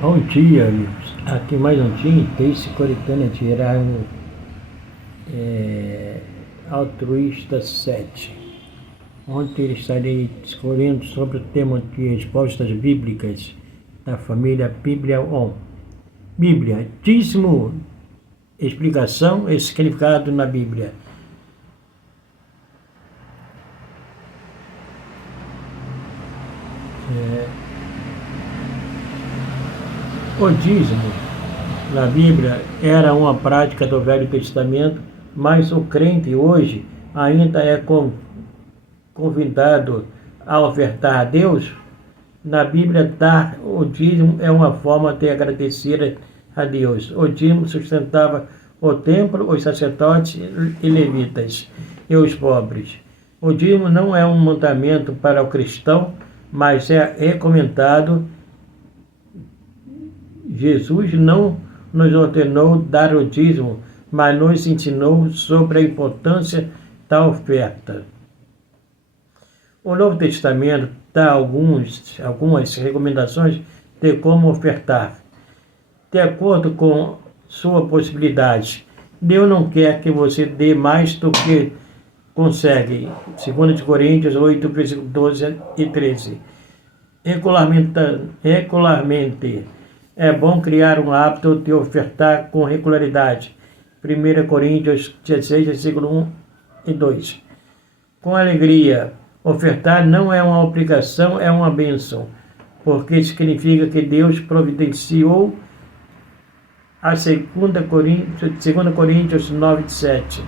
Bom dia, aqui mais um dia, Pace Coritânia Tirar Altruísta 7. Ontem estarei discorrendo sobre o tema de respostas bíblicas da família Bíblia On. Bíblia, dízimo, explicação e significado na Bíblia. O dízimo, na Bíblia, era uma prática do Velho Testamento, mas o crente hoje ainda é convidado a ofertar a Deus. Na Bíblia, dar o dízimo é uma forma de agradecer a Deus. O dízimo sustentava o templo, os sacerdotes e levitas e os pobres. O dízimo não é um mandamento para o cristão, mas é recomendado. Jesus não nos ordenou dar o dízimo, mas nos ensinou sobre a importância da oferta. O Novo Testamento dá algumas recomendações de como ofertar, de acordo com sua possibilidade. Deus não quer que você dê mais do que consegue. 2 Coríntios 8, versículos 12 e 13. Regularmente, é bom criar um hábito de ofertar com regularidade. 1 Coríntios 16, versículo 1 e 2. Com alegria. Ofertar não é uma obrigação, é uma bênção, porque significa que Deus providenciou a 2 Coríntios 9, 7.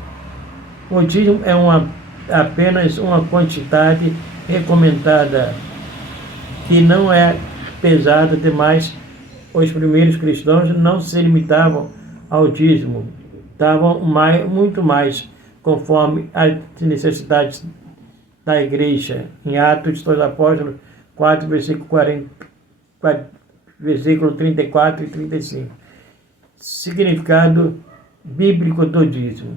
O dízimo é apenas uma quantidade recomendada, que não é pesada demais. Os primeiros cristãos não se limitavam ao dízimo, davam muito mais, conforme as necessidades da igreja. Em Atos dos Apóstolos 4, versículo 34 e 35. Significado bíblico do dízimo.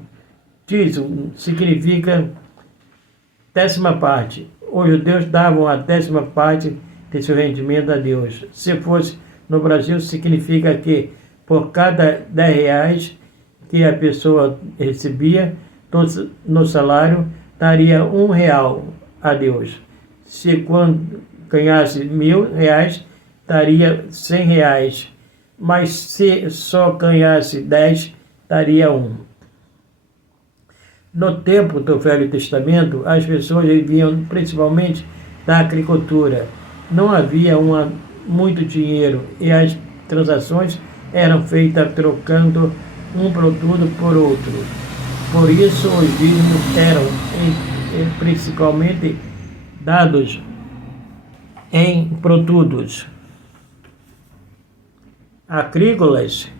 Dízimo significa 10ª parte. Os judeus davam a 10ª parte de seu rendimento a Deus. Se fosse no Brasil, significa que por cada R$10 que a pessoa recebia no salário, daria R$1 a Deus. Se quando ganhasse R$1.000, daria R$100. Mas se só ganhasse 10, daria 1. No tempo do Velho Testamento, as pessoas viviam principalmente da agricultura. Não havia muito dinheiro e as transações eram feitas trocando um produto por outro. Por isso, os dízimos eram principalmente dados em produtos agrícolas,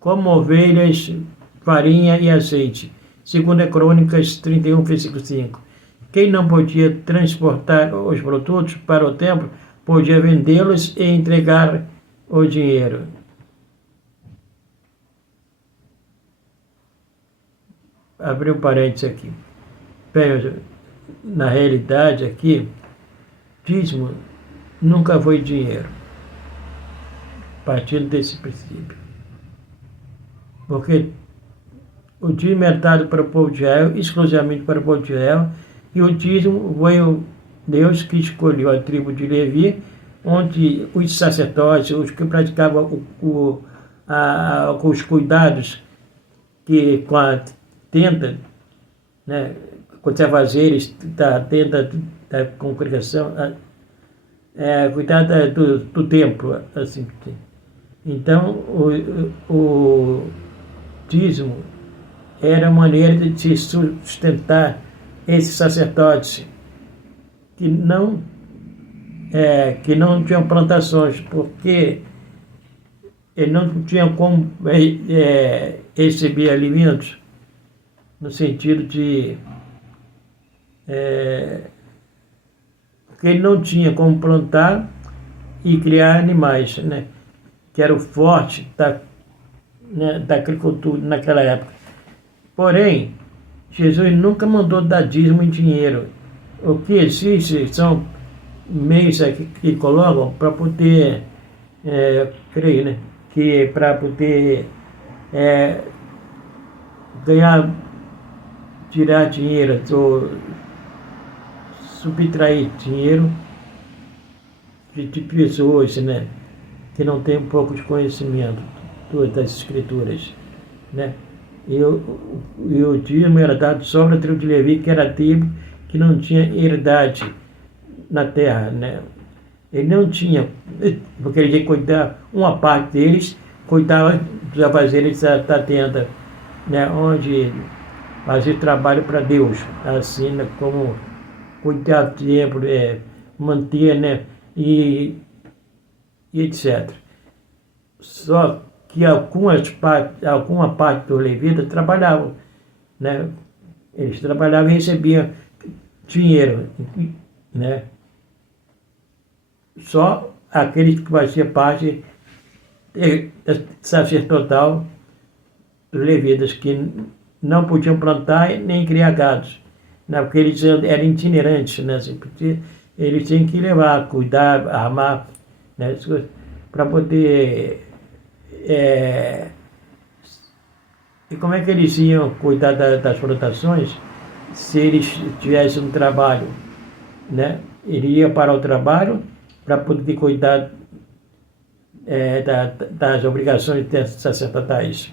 como ovelhas, farinha e azeite. 2 Crônicas 31, versículo 5. Quem não podia transportar os produtos para o templo, podia vendê-los e entregar o dinheiro. Abri um parênteses aqui. Bem, na realidade aqui, dízimo nunca foi dinheiro, partindo desse princípio. Porque o dízimo é dado para o povo de Israel, exclusivamente para o povo de Israel, e o dízimo foi o Deus que escolheu a tribo de Levi, onde os sacerdotes, os que praticavam os cuidados que com a tenda, né, com os afazeres da tenda da congregação, cuidar do templo, assim. Então, o dízimo era a maneira de se sustentar esses sacerdotes que não tinham plantações, porque eles não tinham como receber alimentos, no sentido de porque ele não tinha como plantar e criar animais, né, que era o forte da agricultura naquela época. Porém, Jesus nunca mandou dar dízimo em dinheiro. O que existe são meios que colocam para poder, creio, né, que para poder ganhar, tirar dinheiro, ou subtrair dinheiro de pessoas, né, que não têm um pouco de conhecimento das escrituras, né? E o dízimo era dado só para a tribo de Levi, que era a tribo que não tinha herdade na terra, né? Ele não tinha, porque ele ia cuidar, uma parte deles cuidava dos afazeres da tenda, né? Onde fazia trabalho para Deus, assim, né? Como cuidar do templo, manter, né? E etc. Só que alguma parte dos levitas trabalhavam, né? Eles trabalhavam e recebiam dinheiro, né? Só aqueles que faziam parte sacerdotal dos levitas, que não podiam plantar nem criar gados, né? Porque eles eram itinerantes, né? Eles tinham que levar, cuidar, armar, né? Para poder... E como é que eles iam cuidar das plantações se eles tivessem um trabalho, né? Ele ia para o trabalho para poder cuidar das obrigações sacerdotais,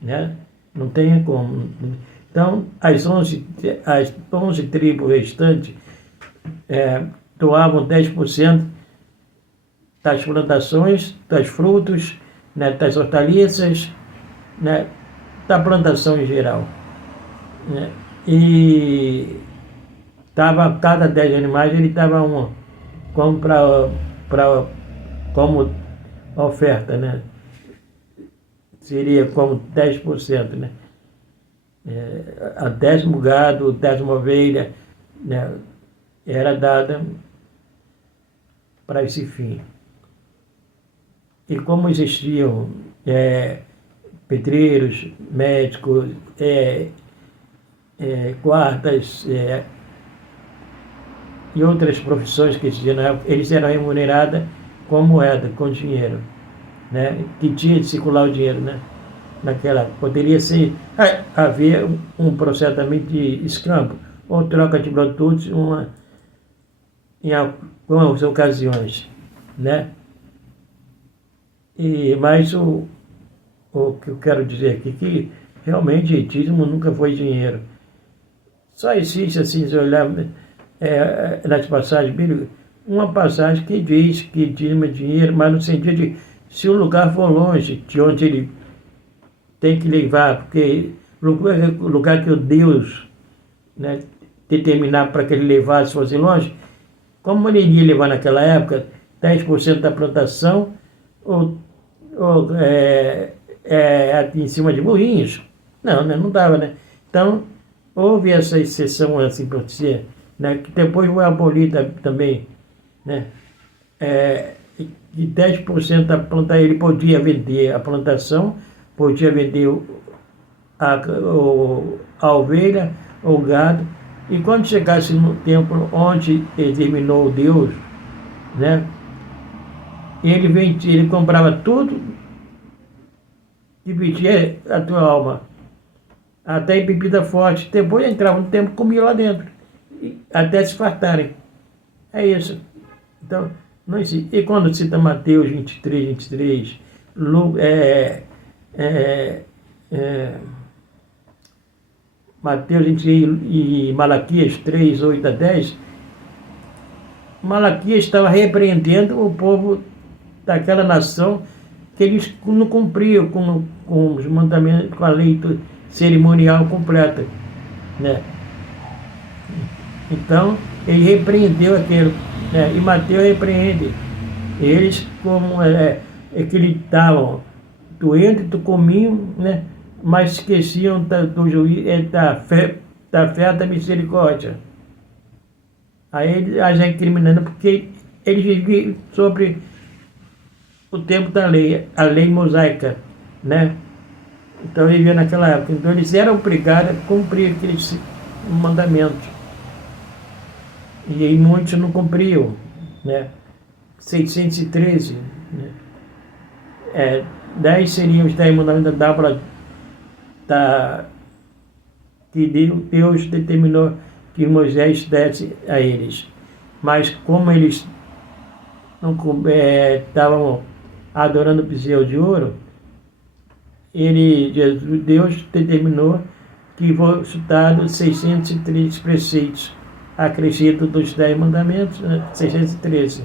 né? Não tem como. Então, as 11 tribos restantes doavam 10% das plantações, dos frutos, né, das hortaliças, né, da plantação em geral, né? E cada 10 animais ele dava uma como oferta, né? Seria como 10%, né? A 10º gado, 10ª ovelha, né, era dada para esse fim. E como existiam pedreiros, médicos, guardas e outras profissões que existiam na época, eles eram remunerados com moeda, com dinheiro, né? Que tinha de circular o dinheiro, né? Naquela, poderia ser, haver um processo também de escambo, ou troca de produtos em algumas ocasiões, né? Mas o que eu quero dizer aqui, que realmente dízimo nunca foi dinheiro. Só existe, assim, se olhar nas passagens bíblicas, uma passagem que diz que dízimo é dinheiro, mas no sentido de, se o lugar for longe de onde ele tem que levar, porque o lugar que o Deus, né, determinar para que ele levasse fosse longe, como ele iria levar naquela época 10% da plantação ou em cima de burrinhos? Não, né, não dava, né? Então, houve essa exceção, assim, para dizer, né, que depois foi abolida também, né? De 10% da plantação, ele podia vender a plantação, podia vender a ovelha, o gado, e quando chegasse no tempo onde terminou Deus, né, ele comprava tudo, dividia a tua alma, até em bebida forte, depois entrava no tempo, comia lá dentro, até se fartarem. É isso. Então, não existe. E quando cita Mateus 23, Mateus 23 e Malaquias 3, 8 a 10, Malaquias estava repreendendo o povo daquela nação que eles não cumpriam com os mandamentos, com a lei cerimonial completa, né? Então, ele repreendeu aquilo, né? E Mateus repreende eles como que eles estavam doentes, do cominho, né? Mas esqueciam do juízo, da fé, da misericórdia. Aí ele as incriminando, porque eles viviam sobre o tempo da lei, a lei mosaica, né? Então ele vivia naquela época. Então eles eram obrigados a cumprir aqueles mandamentos. E aí muitos não cumpriam, né? 613, né? 10 seriam os 10 mandamentos que Deus determinou que Moisés desse a eles. Mas como eles não estavam adorando o bezerro de ouro, Deus determinou que fosse dado 603 preceitos, acrescido dos 10 mandamentos, né? 613.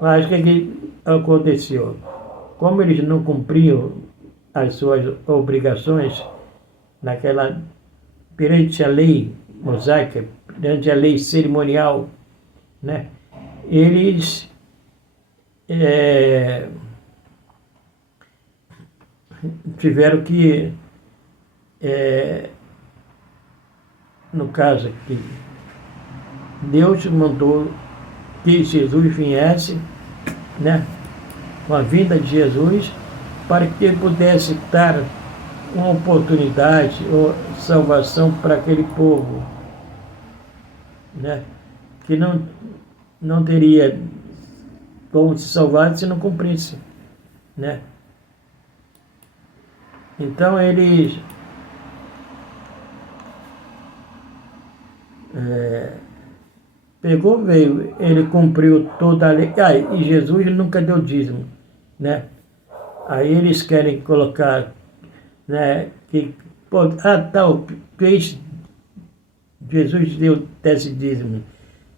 Mas o que aconteceu? Como eles não cumpriam as suas obrigações perante a lei mosaica, perante a lei cerimonial, né? Eles tiveram que, no caso aqui, Deus mandou que Jesus viesse, né, com a vinda de Jesus, para que ele pudesse dar uma oportunidade ou salvação para aquele povo, né, que não teria como se salvar se não cumprisse, né. Então eles veio, ele cumpriu toda a lei. E Jesus nunca deu dízimo, né? Aí eles querem colocar, né, que fez Jesus desse dízimo.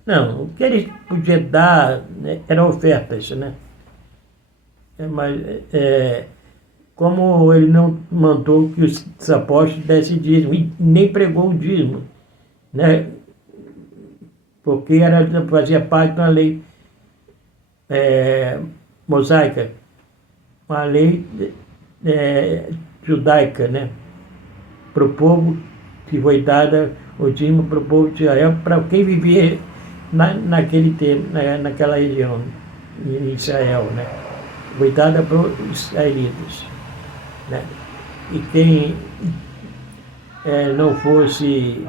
Não, o que ele podia dar, né, eram ofertas, né? Mas como ele não mandou que os apóstolos dessem dízimo, e nem pregou o dízimo, né? Porque fazia parte de uma lei mosaica, uma lei judaica, né? Para o povo, que foi dada o dízimo para o povo de Israel, para quem vivia naquele tempo, naquela região, em Israel, né? Foi dada para os israelitas, né? E quem não fosse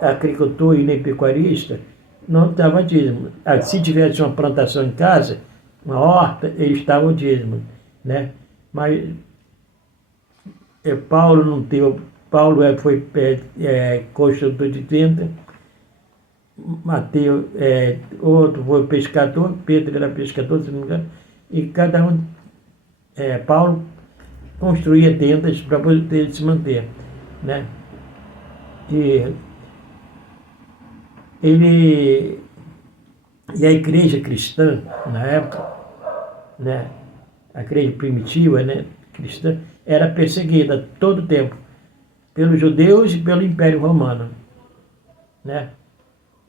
agricultor e nem pecuarista, não dava dízimo. Se tivesse uma plantação em casa, uma horta, eles estavam dízimo, né? Mas Paulo não teve. Paulo foi construtor de tenda, Mateus, outro foi pescador, Pedro era pescador, se não me engano, e cada um, Paulo construía tendas para poder se manter, né? E a igreja cristã, na época, né, a igreja primitiva, né, cristã, era perseguida todo o tempo pelos judeus e pelo Império Romano, né?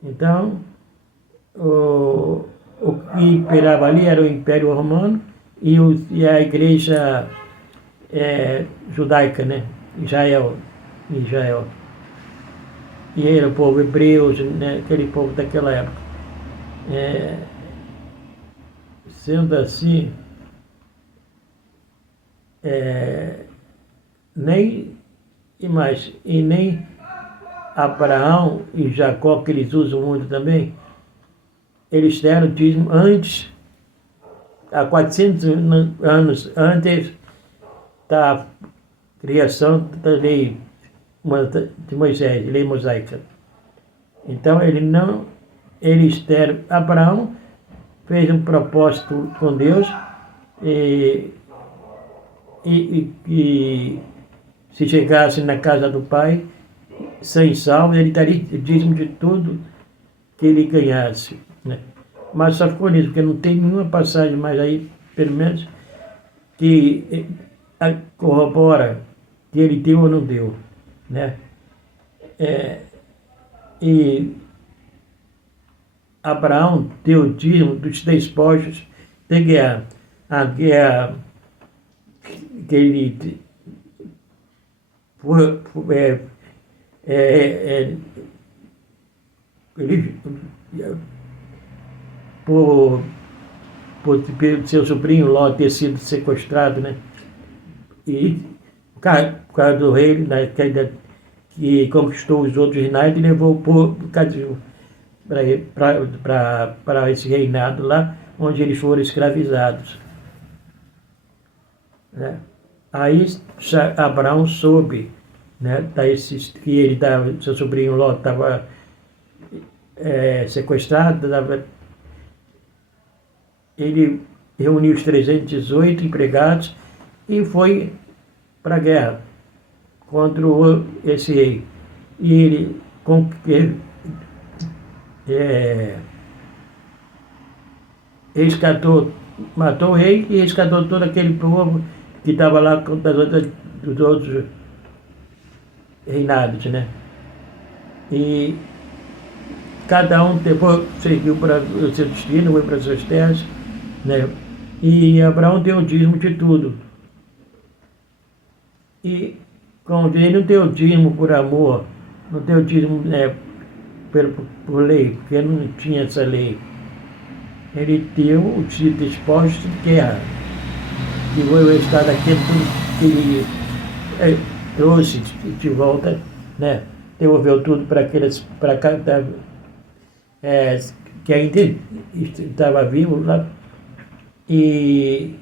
Então, o que imperava ali era o Império Romano e a igreja judaica, né? Israel. E era o povo hebreu, né? Aquele povo daquela época. Sendo assim, nem Abraão e Jacó, que eles usam muito também, eles deram dízimo antes, há 400 anos antes da criação da lei de Moisés, lei mosaica. Então eles deram, Abraão fez um propósito com Deus e se chegasse na casa do pai sem salvo, ele daria dízimo de tudo que ele ganhasse, né? Mas só ficou nisso, porque não tem nenhuma passagem mais aí, pelo menos, que corrobora que ele deu ou não deu, né? E Abraão deu dízimo dos despojos de guerra. A guerra que ele por seu sobrinho Ló ter sido sequestrado, né? E por causa do rei, né, que conquistou os outros reinais e levou por causa para esse reinado lá, onde eles foram escravizados. Né? Aí Abraão soube, né, que ele, seu sobrinho Ló estava sequestrado, ele reuniu os 318 empregados e foi para a guerra contra esse rei. E ele matou o rei e resgatou todo aquele povo que estava lá com dos outros reinados, né? E cada um depois seguiu para o seu destino, foi para as suas terras, né? E Abraão deu o dízimo de tudo. E como ele não deu o dízimo por amor, não deu o dízimo por lei, porque não tinha essa lei. Ele deu o título de exposto de guerra, que foi o resultado daquilo que ele trouxe de volta, né? Devolveu tudo para aqueles que ainda estava vivo lá, e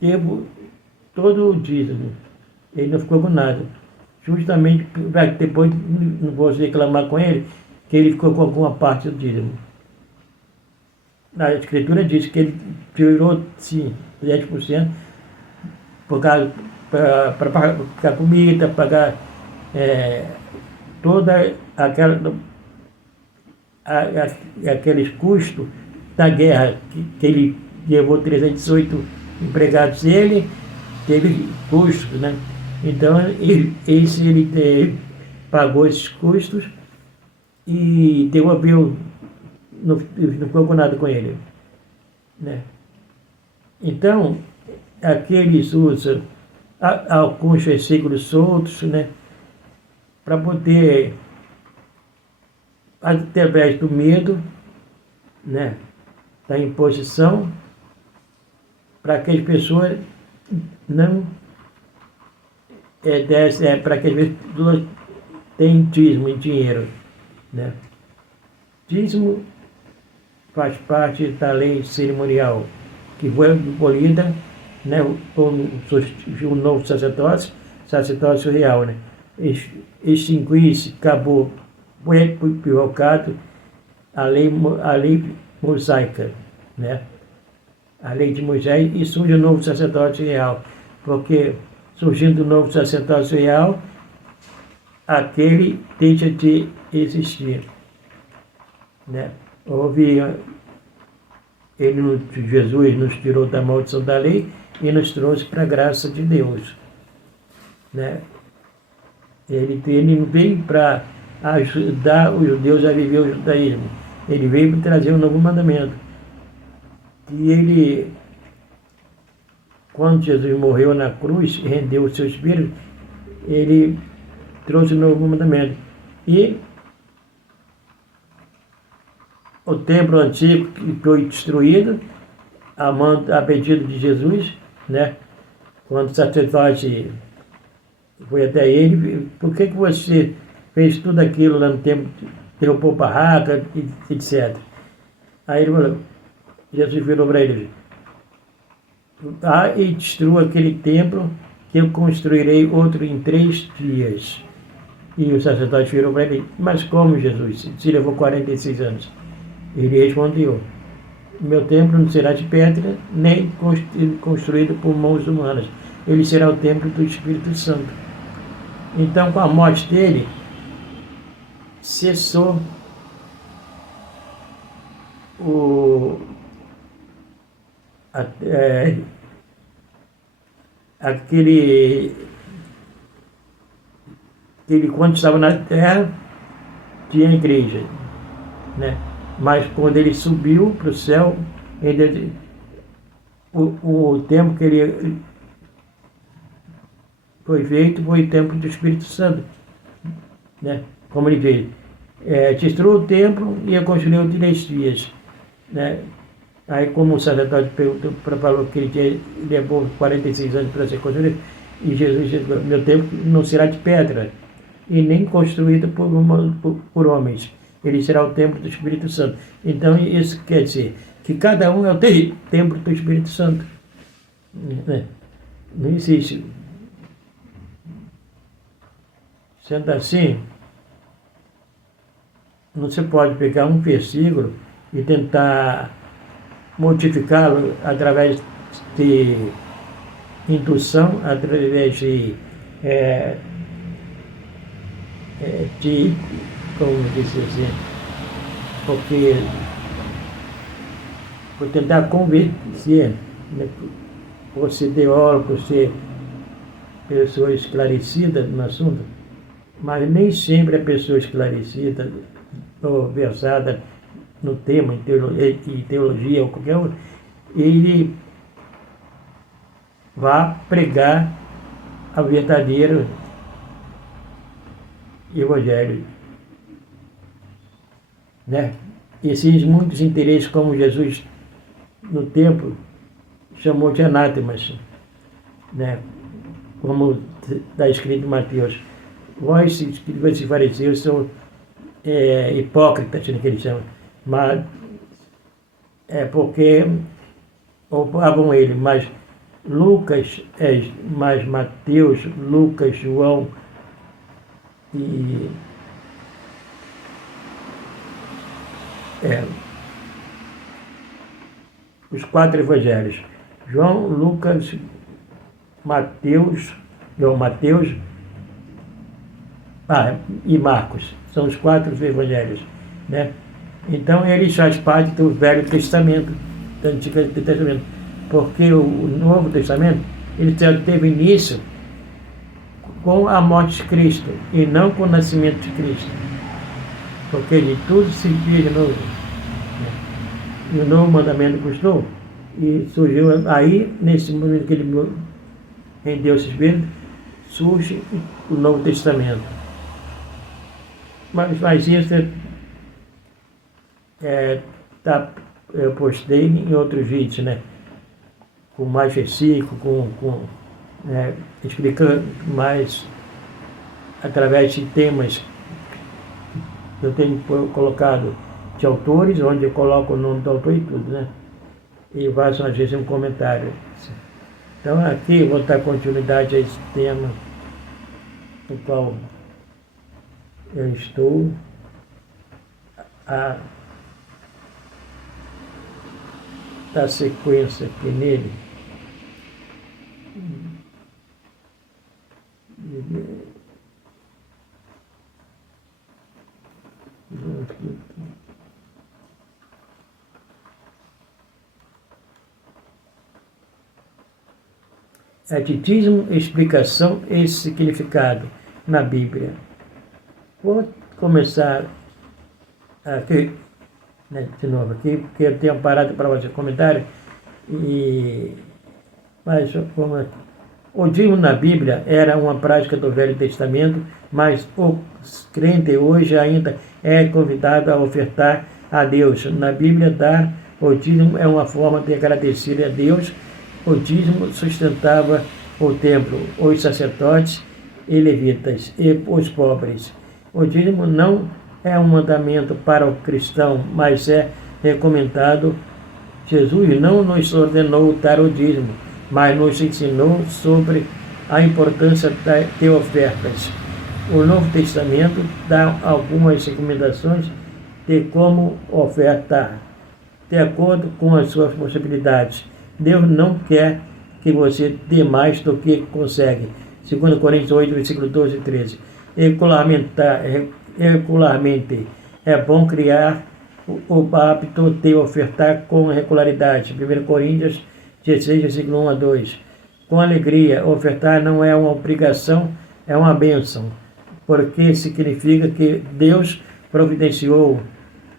deu todo o dízimo. Ele não ficou com nada. Justamente para depois não vou reclamar com ele, que ele ficou com alguma parte do dízimo. A Escritura diz que ele tirou, sim, 10% para pagar comida, pagar toda aqueles custos da guerra, que ele levou 318 empregados dele, teve custos, né? Então ele pagou esses custos e devolveu, não ficou com nada com ele, né? Então, aqueles usam alguns versículos soltos, né, para poder, através do medo, né, da imposição, para que as pessoas não para que as pessoas tenham dízimo em dinheiro, né? Dízimo faz parte da lei cerimonial, que foi abolida, né, com o novo sacerdócio real, né? Extinguir-se, acabou, foi provocado a lei mosaica, né? A lei de Moisés, e surge o novo sacerdócio real, porque surgindo o novo sacerdócio real, aquele deixa de existir, né? Jesus nos tirou da maldição da lei e nos trouxe para a graça de Deus, né? Ele não veio para ajudar os judeus a viver o judaísmo, ele veio para trazer um novo mandamento. E ele, quando Jesus morreu na cruz e rendeu o seu espírito, ele trouxe um novo mandamento. E o templo antigo que foi destruído, a pedido de Jesus, né? Quando o sacerdote foi até ele, por que você fez tudo aquilo lá no templo, derrubou barraca, etc. Aí ele falou, Jesus virou para ele, e destrua aquele templo, que eu construirei outro em 3 dias. E o sacerdote virou para ele, mas como, Jesus? Se levou 46 anos. Ele respondeu, meu templo não será de pedra, nem construído por mãos humanas. Ele será o templo do Espírito Santo. Então, com a morte dele, cessou quando estava na terra, tinha igreja, né? Mas quando ele subiu para o céu, o templo que ele foi feito foi o templo do Espírito Santo, né? Como ele veio. Destruiu o templo e construiu em 3 dias, né? Aí, como o sacerdote falou que ele levou 46 anos para ser construído, e Jesus disse, meu templo não será de pedra, e nem construído por homens. ele será o templo do Espírito Santo. Então, isso quer dizer que cada um é o templo do Espírito Santo. Não existe. Sendo assim, não se pode pegar um versículo e tentar modificá-lo através de indução, através de como dizer assim, porque por tentar convencer, né, por ser teólogo, por ser pessoa esclarecida no assunto, mas nem sempre a pessoa esclarecida ou versada no tema, em teologia ou qualquer outro, ele vai pregar a verdadeiro evangelho, né? Existem muitos interesses, como Jesus no templo chamou de anátemas, né? Como está escrito em Mateus: vós, escribas e fariseus, são hipócritas, que eles chamam, mas é porque louvavam ele, mas Lucas, mais Mateus, Lucas, João e os 4 evangelhos, João, Lucas, Mateus e Marcos, são os 4 evangelhos, né? Então eles fazem parte do Velho Testamento, do Antigo Testamento, porque o Novo Testamento ele teve início com a morte de Cristo e não com o nascimento de Cristo, porque de tudo se fez de novo, né? E o novo mandamento custou, e surgiu aí, nesse momento que ele rendeu esse espírito, surge o Novo Testamento. Mas isso eu postei em outros vídeos, né? Com mais versículos, explicando mais através de temas que eu tenho colocado de autores, onde eu coloco o nome do autor e tudo, né? E faço às vezes um comentário. Então aqui eu vou dar continuidade a esse tema, no qual eu estou a dar sequência aqui nele. Atitismo, explicação e significado na Bíblia. Vou começar aqui, né, de novo aqui, porque eu tenho parado para fazer comentário, mas como o dízimo na Bíblia era uma prática do Velho Testamento, mas o crente hoje ainda é convidado a ofertar a Deus. Na Bíblia, dar o dízimo é uma forma de agradecer a Deus. O dízimo sustentava o templo, os sacerdotes e levitas e os pobres. O dízimo não é um mandamento para o cristão, mas é recomendado. Jesus não nos ordenou dar o dízimo, mas nos ensinou sobre a importância de ofertas. O Novo Testamento dá algumas recomendações de como ofertar, de acordo com as suas possibilidades. Deus não quer que você dê mais do que consegue. 2 Coríntios 8, versículo 12 e 13. Regularmente é bom criar o hábito de ofertar com regularidade. 1 Coríntios 16, versículo 1 a 2. Com alegria, ofertar não é uma obrigação, é uma bênção, porque significa que Deus providenciou.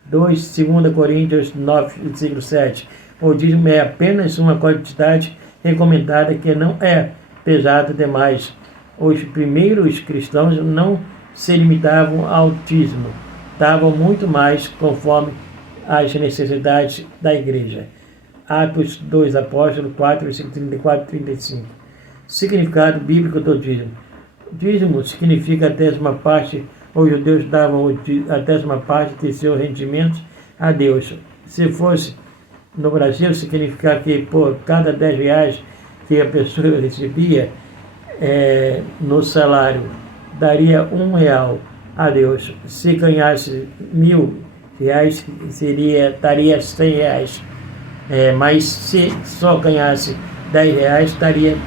2 Coríntios 9, versículo 7. O dízimo é apenas uma quantidade recomendada que não é pesada demais. Os primeiros cristãos não se limitavam ao dízimo, davam muito mais conforme as necessidades da igreja. Atos 2 Apóstolos 4, versículo 34 e 35. Significado bíblico do dízimo. Dízimo significa a 10ª parte os judeus davam a 10ª parte de seus rendimentos a Deus. Se fosse no Brasil, significa que por cada 10 reais que a pessoa recebia no salário, daria R$ 1 a Deus. Se ganhasse R$ 1.000, daria R$ 100. Mas se só ganhasse R$ 10, daria R$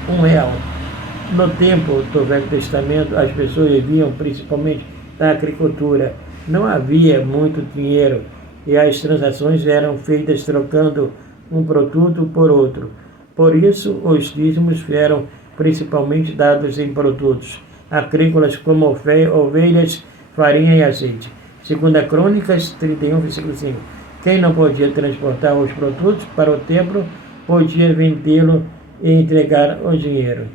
1. No tempo do Velho Testamento, as pessoas viviam principalmente da agricultura. Não havia muito dinheiro e as transações eram feitas trocando um produto por outro. Por isso, os dízimos eram principalmente dados em produtos agrícolas como ovelhas, farinha e azeite. Segundo a Crônicas 31, versículo 5. Quem não podia transportar os produtos para o templo, podia vendê-lo e entregar o dinheiro.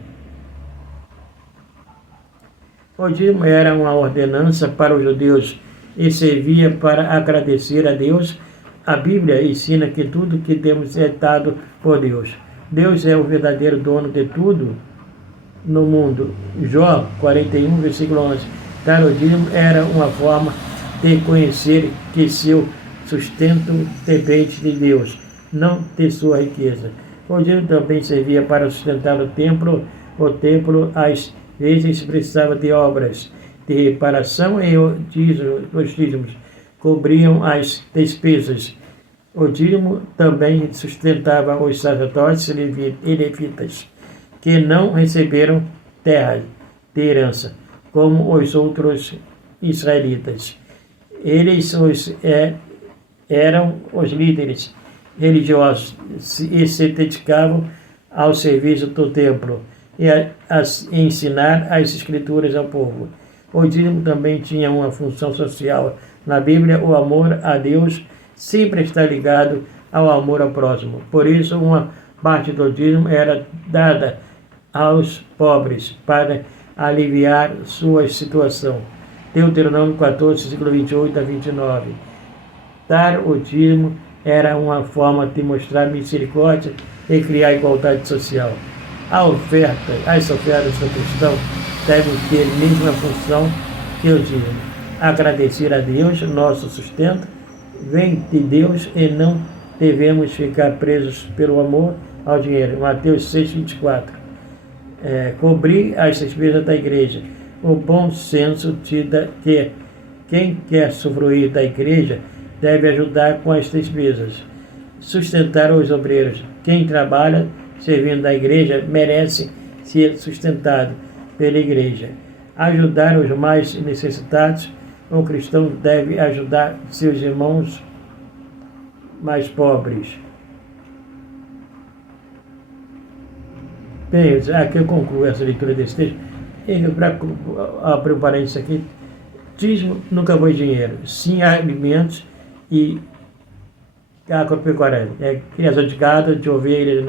O dízimo era uma ordenança para os judeus e servia para agradecer a Deus. A Bíblia ensina que tudo que temos é dado por Deus. Deus é o verdadeiro dono de tudo no mundo. Jó 41, versículo 11. Dar o dízimo era uma forma de conhecer que seu sustento depende de Deus, não de sua riqueza. O dízimo também servia para sustentar o templo. O templo, às vezes, precisava de obras de reparação e os dízimos cobriam as despesas. O dízimo também sustentava os sacerdotes e levitas, que não receberam terra de herança, como os outros israelitas. Eles eram os líderes religiosos e se dedicavam ao serviço do templo e a ensinar as escrituras ao povo. O dízimo também tinha uma função social. Na Bíblia, o amor a Deus sempre está ligado ao amor ao próximo. Por isso, uma parte do dízimo era dada aos pobres para aliviar sua situação. Deuteronômio 14, versículo 28 a 29. Dar o dízimo era uma forma de mostrar misericórdia e criar igualdade social. As ofertas do cristão devem ter a mesma função que o dízimo. Agradecer a Deus, nosso sustento, vem de Deus e não devemos ficar presos pelo amor ao dinheiro. Mateus 6, 24. Cobrir as despesas da igreja. O bom senso diz que quem quer usufruir da igreja deve ajudar com as despesas. Sustentar os obreiros. Quem trabalha servindo a igreja merece ser sustentado pela igreja. Ajudar os mais necessitados. O cristão deve ajudar seus irmãos mais pobres. Bem, aqui eu concluo essa leitura desse texto. E para preparar isso aqui, dízimo nunca foi dinheiro, sim alimentos e agropecuária, criação de gado, de ovelhas,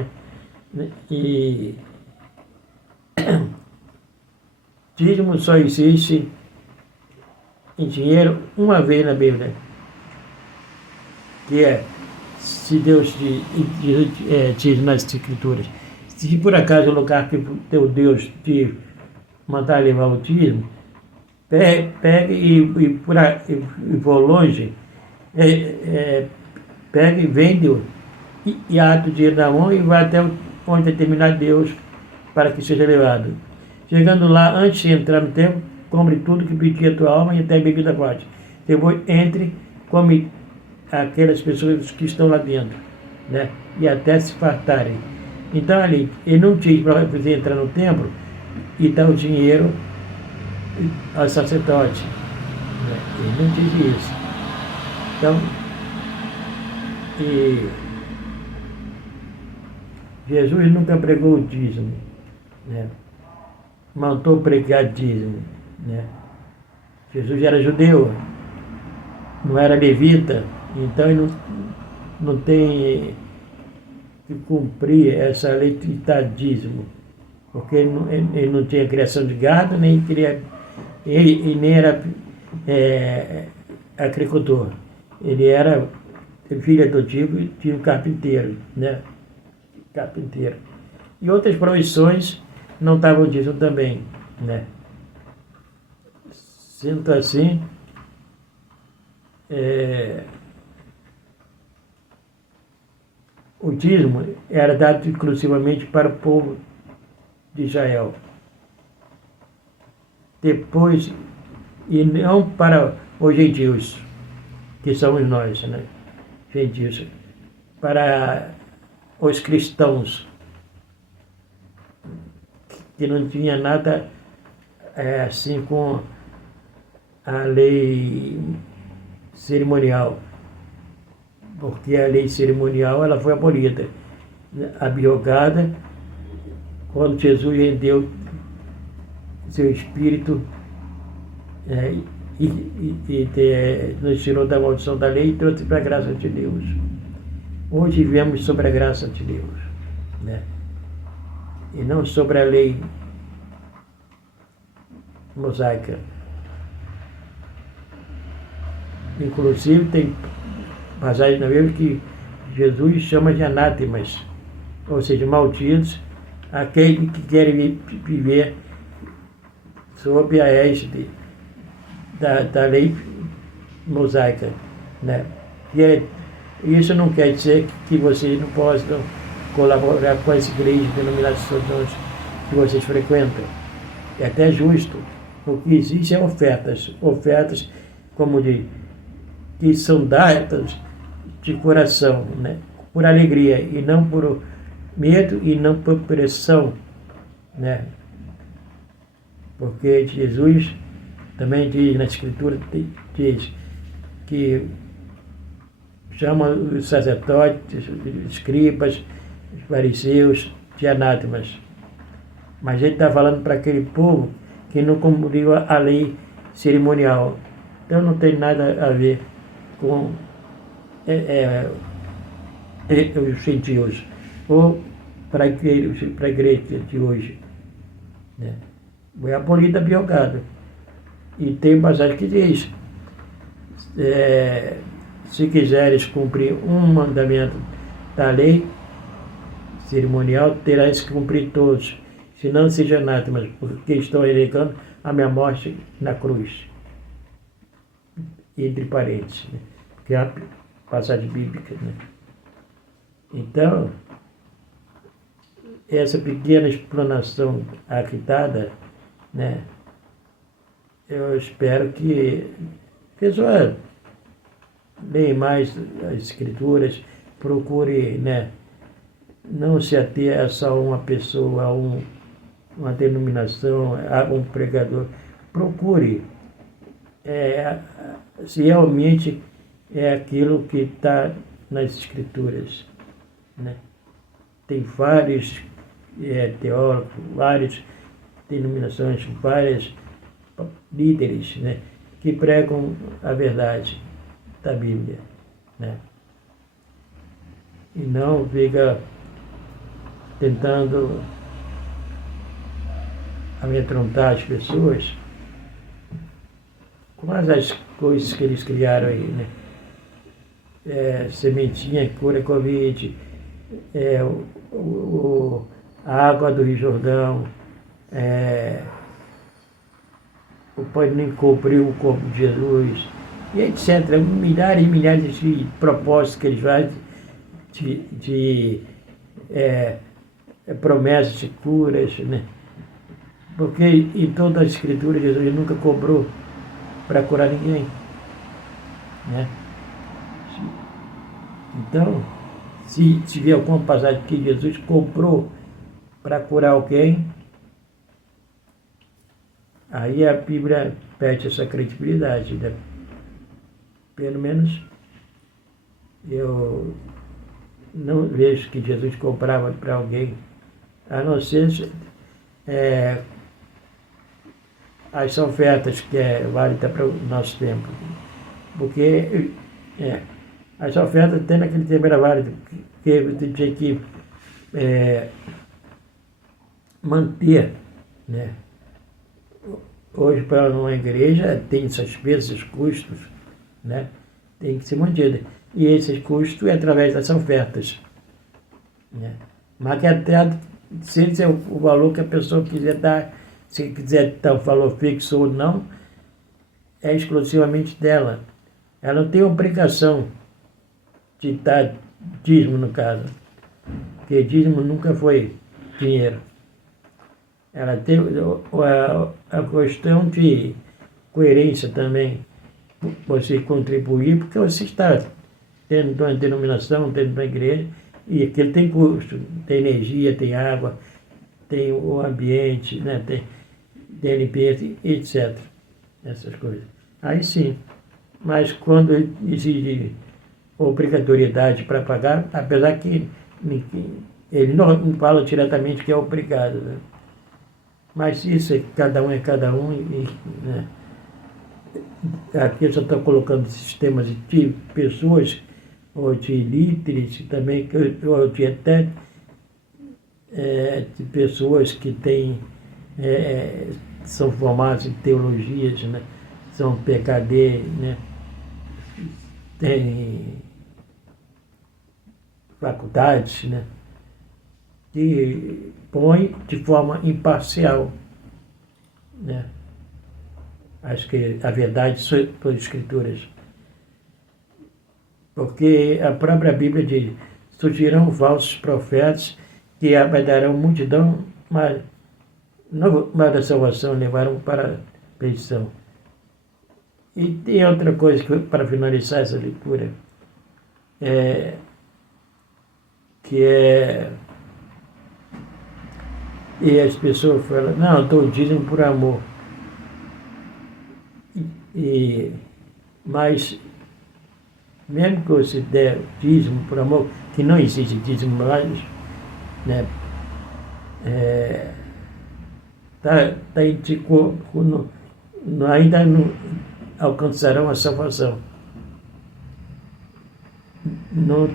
né? E dízimo só existe em dinheiro uma vez na Bíblia, que se Deus diz nas Escrituras, se por acaso o lugar que teu Deus te mandar levar o dízimo, pegue e for longe, pegue e vende-o e ata o dinheiro na mão e vai até onde determinar Deus para que seja levado. Chegando lá, antes de entrar no templo, come tudo que pedir a tua alma e até bebida forte. Depois entre, come aquelas pessoas que estão lá dentro, né? E até se fartarem. Então ali, ele não diz para você entrar no templo e dar o dinheiro ao sacerdote, né? Ele não diz isso. Então, Jesus nunca pregou o dízimo, né? Mandou pregar dízimo, né? Jesus era judeu, não era levita, então ele não tem que cumprir essa lei de dar dízimo, porque ele não tinha criação de gado, nem era agricultor. Ele era filho adotivo e tinha um carpinteiro, né? Carpinteiro. E outras profissões não estavam dízimo também, né? Sendo assim, o dízimo era dado exclusivamente para o povo de Israel. Depois, e não para os gentios, que somos nós, né? Gentios, para os cristãos, que não tinha nada assim com a lei cerimonial, porque a lei cerimonial ela foi abolida, abrogada, quando Jesus rendeu seu espírito nos tirou da maldição da lei e trouxe para a graça de Deus. Hoje vivemos sobre a graça de Deus, né? E não sobre a lei mosaica. Inclusive tem passagens na Bíblia que Jesus chama de anátemas, ou seja, malditos, aqueles que querem viver sob a égide da lei mosaica, né? Isso não quer dizer que vocês não possam colaborar com as igrejas, denominações que vocês frequentam. É até justo. O que existe é ofertas, como diz, que são dadas de coração, né? Por alegria, e não por medo e não por pressão, né? Porque Jesus também diz na Escritura, diz que chama os sacerdotes, os escribas, os fariseus de anátemas. Mas ele está falando para aquele povo que não cumpriu a lei cerimonial. Então não tem nada a ver com os gentios, ou para a igreja de hoje, né? Foi abolida, abrogada. E tem passagem que diz, se quiseres cumprir um mandamento da lei cerimonial, terás que cumprir todos, senão seja anátemas, porque estão elegando a minha morte na cruz. Entre parênteses, né? Que é a passagem bíblica, né? Então, essa pequena explanação aqui dada, né? Eu espero que a pessoa leia mais as Escrituras, procure, né, não se ater a só uma pessoa, a uma denominação, a um pregador. Procure se realmente é aquilo que está nas Escrituras, né? Tem vários teólogos, várias denominações, vários líderes, né, que pregam a verdade da Bíblia, né? E não fica tentando amedrontar as pessoas com as coisas que eles criaram aí, né? Sementinha que cura Covid, a água do Rio Jordão, o Pai nem cobriu o corpo de Jesus, e etc. Milhares e milhares de propósitos que eles fazem, de promessas de curas, né? Porque em toda a Escritura Jesus nunca cobrou para curar ninguém, né? Então, se tiver alguma passagem que Jesus cobrou para curar alguém, aí a Bíblia perde essa credibilidade, né? Pelo menos eu não vejo que Jesus cobrava para alguém, a não ser as ofertas que é válida para o nosso tempo. Porque as ofertas até naquele tempo era válida, porque você tinha que manter, né? Hoje, para uma igreja, tem essas despesas, esses custos, né? Tem que ser mantido. E esses custos é através das ofertas, né? Mas que até se o valor que a pessoa quiser dar, se quiser dar um valor fixo ou não, é exclusivamente dela. Ela não tem obrigação de dar dízimo, no caso, porque dízimo nunca foi dinheiro. Ela tem a questão de coerência também, você contribuir, porque você está tendo uma denominação, tendo uma igreja, e aquilo tem custo, tem energia, tem água, tem o ambiente, né? tem a limpeza, etc. Essas coisas. Aí sim, mas quando exige obrigatoriedade para pagar, apesar que ele não fala diretamente que é obrigado, né? Mas isso é cada um, né? Aqui eu só estou colocando sistemas de pessoas, ou de líderes também, ou de até de pessoas que têm, são formadas em teologias, né? São PhD, né? Tem faculdades, né? Que põe de forma imparcial, né? Acho que a verdade são as escrituras. Porque a própria Bíblia diz: surgirão falsos profetas que darão multidão, mas não para a salvação, levaram para a perdição. E tem outra coisa, para finalizar essa leitura, e as pessoas falam: não, eu estou dízimo por amor. Mas, mesmo que você der dízimo por amor, que não existe dízimo mais, né? Ainda não alcançarão a salvação. Não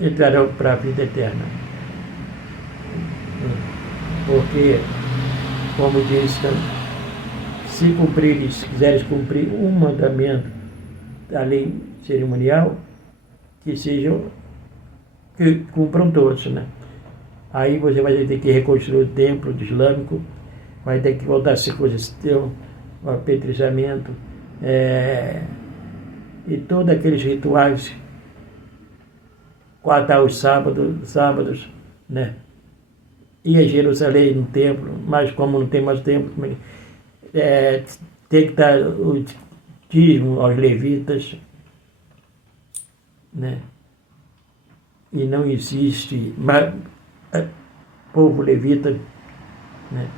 entrarão para a vida eterna. Porque, como diz, se quiseres cumprir um mandamento da lei cerimonial, que cumpram todos, né? Aí você vai ter que reconstruir o templo islâmico, vai ter que voltar a circuncisão, o apedrejamento, e todos aqueles rituais, guardar os sábados, né? Ir a Jerusalém no templo, mas como não tem mais templo, tem que dar o dízimo aos levitas, né? E não existe povo levita, né?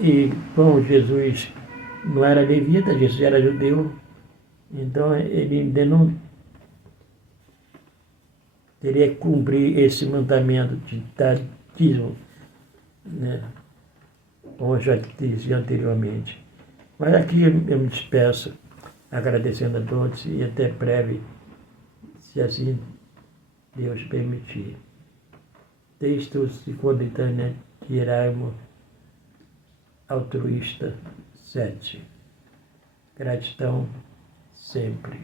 E como Jesus não era levita, Jesus era judeu, então ele ainda não teria que cumprir esse mandamento de dar dízimo, né? Como eu já disse anteriormente. Mas aqui eu me despeço, agradecendo a todos e até breve, se assim Deus permitir. Texto, se for da internet, Hierarmo Altruísta 7. Gratidão sempre.